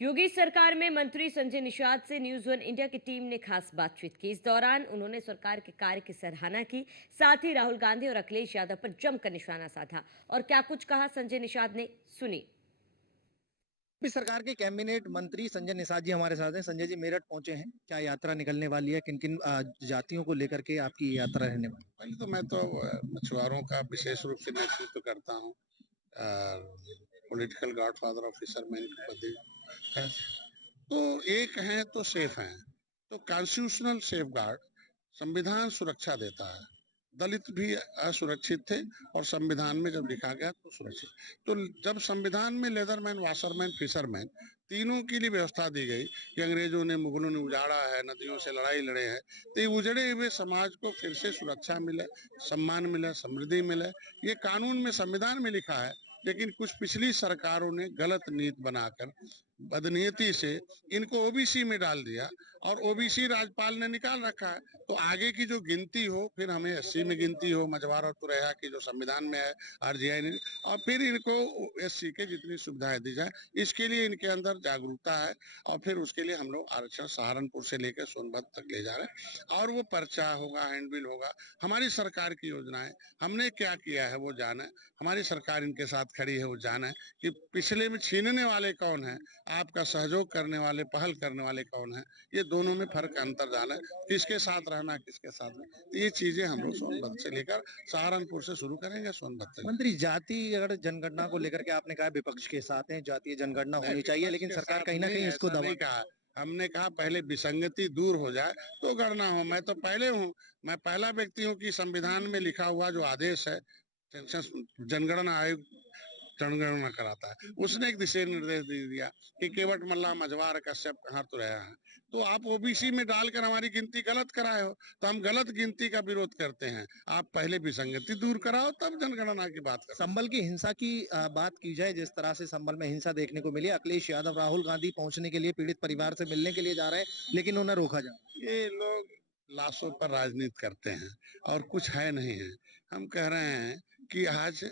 योगी सरकार में मंत्री संजय निषाद से न्यूज वन इंडिया की टीम ने खास बातचीत की। इस दौरान उन्होंने सरकार के कार्य की सराहना की, साथ ही राहुल गांधी और अखिलेश यादव पर जमकर निशाना साधा। और क्या कुछ कहा संजय निषाद ने, सुनी। यूपी सरकार के कैबिनेट मंत्री संजय निषाद जी हमारे साथ हैं। संजय जी मेरठ पहुंचे हैं, क्या यात्रा निकलने वाली है, किन किन जातियों को लेकर के आपकी यात्रा रहने वाली पहले तो मैं तो मछुआरों का विशेष रूप से नेतृत्व करता हूँ। पॉलिटिकल गॉडफादर ऑफ फिशरमैन की पदवी है। तो एक हैं तो सेफ हैं। तो कॉन्स्टिट्यूशनल सेफ गार्ड, संविधान सुरक्षा देता है। दलित भी असुरक्षित थे और संविधान में जब लिखा गया तो सुरक्षित। तो जब संविधान में लेदरमैन, वाशरमैन, फिशरमैन तीनों के लिए व्यवस्था दी गई कि अंग्रेजों ने, मुगलों ने उजाड़ा है, नदियों से लड़ाई लड़े हैं, तो ये उजड़े हुए समाज को फिर से सुरक्षा मिले, सम्मान मिले, समृद्धि मिले, ये कानून में, संविधान में लिखा है। लेकिन कुछ पिछली सरकारों ने गलत नीति बनाकर, बदनीयती से इनको ओबीसी में डाल दिया और ओबीसी राज्यपाल ने निकाल रखा है। तो आगे की जो गिनती हो, फिर हमें एससी में गिनती हो, मझवार और तुरैया की जो संविधान में है, आरजीआई ने, और फिर इनको एससी के जितनी सुविधाएं दी जाए, इसके लिए इनके अंदर जागरूकता है। और फिर उसके लिए हम लोग आरक्षण सहारनपुर से लेकर सोनभद्र तक ले जा रहे हैं। और वो पर्चा होगा, हैंडबिल होगा, हमारी सरकार की योजनाएं, हमने क्या किया है वो जाने, हमारी सरकार इनके साथ खड़ी है वो जाने कि पिछले में छीनने वाले कौन है, आपका सहयोग करने वाले, पहल करने वाले कौन है, ये दोनों में फर्क, अंतर जाना, किसके साथ रहना, किसके साथ नहीं। तो ये चीजें हम लोग सोनभद्र से लेकर सहारनपुर से शुरू करेंगे, सोनभद्र तक। मंत्री जाति अगर जनगणना को लेकर के आपने कहा विपक्ष के साथ हैं, जातीय जनगणना होनी चाहिए, लेकिन सरकार कहीं ना कहीं इसको दबा कहा। हमने कहा पहले विसंगति दूर हो जाए तो गणना हो। मैं तो पहले हूँ, मैं पहला व्यक्ति हूँ कि संविधान में लिखा हुआ जो आदेश है, सेंसस जनगणना आयोग जनगणना कराता है, उसने एक दिशा निर्देश दे दिया कि केवट, मल्ला, मझवार, कश्यप कहाँ तो रहा है। तो आप ओबीसी में डालकर हमारी गिनती गलत कराए हो, तो हम गलत गिनती का विरोध करते हैं। आप पहले विसंगति दूर कराओ, तब जनगणना की बात करो। संभल की हिंसा की बात की जाए, जिस तरह से संभल में हिंसा देखने को मिली, अखिलेश यादव राहुल गांधी पहुंचने के लिए पीड़ित परिवार से मिलने के लिए जा रहे हैं, लेकिन उन्हें रोका जा रहा है। ये लोग लाशों पर राजनीति करते हैं और कुछ है नहीं है। हम कह रहे हैं कि आज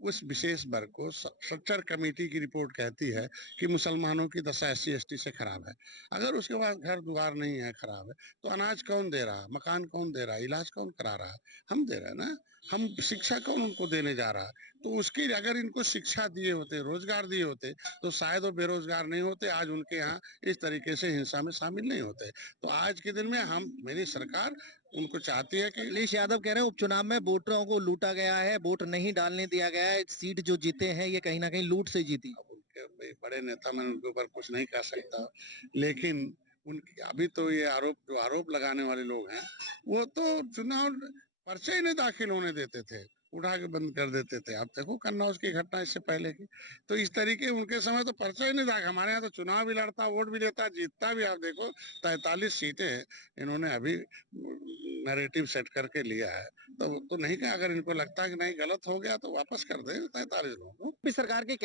उस विशेष वर्ग को, स्ट्रक्चर कमेटी की रिपोर्ट कहती है कि मुसलमानों की दशा एससी एसटी से खराब है। अगर उसके पास घर द्वार नहीं है, खराब है, तो अनाज कौन दे रहा है, मकान कौन दे रहा है, इलाज कौन करा रहा है? हम दे रहे हैं ना। हम शिक्षा कौन उनको देने जा रहा है? तो उसकी, अगर इनको शिक्षा दिए होते, रोजगार दिए होते, तो शायद वो बेरोजगार नहीं होते, आज उनके यहाँ इस तरीके से हिंसा में शामिल नहीं होते। तो आज के दिन में हम, मेरी सरकार उनको चाहती है कि, अखिलेश यादव कह रहे हैं उपचुनाव में वोटरों को लूटा गया है, वोट नहीं डालने दिया गया है, सीट जो जीते हैं ये कहीं ना कहीं लूट से जीती। अब उनके बड़े नेता, मैं उनके ऊपर कुछ नहीं कह सकता, लेकिन उनकी अभी तो ये आरोप, जो आरोप लगाने वाले लोग हैं, वो तो चुनाव पर्चे ही नहीं दाखिल होने देते थे, उठा के बंद कर देते थे। आप देखो कन्नौज की घटना इससे पहले की, तो इस तरीके उनके समय तो पर्चा ही नहीं दाखिल। हमारे यहाँ तो चुनाव भी लड़ता, वोट भी देता, जीतता भी। आप देखो 43 सीटें इन्होंने अभी नैरेटिव सेट करके लिया है। तो नहीं कहा, अगर इनको लगता है कि नहीं गलत हो गया तो वापस कर दे 43 लोगों को। यूपी सरकार के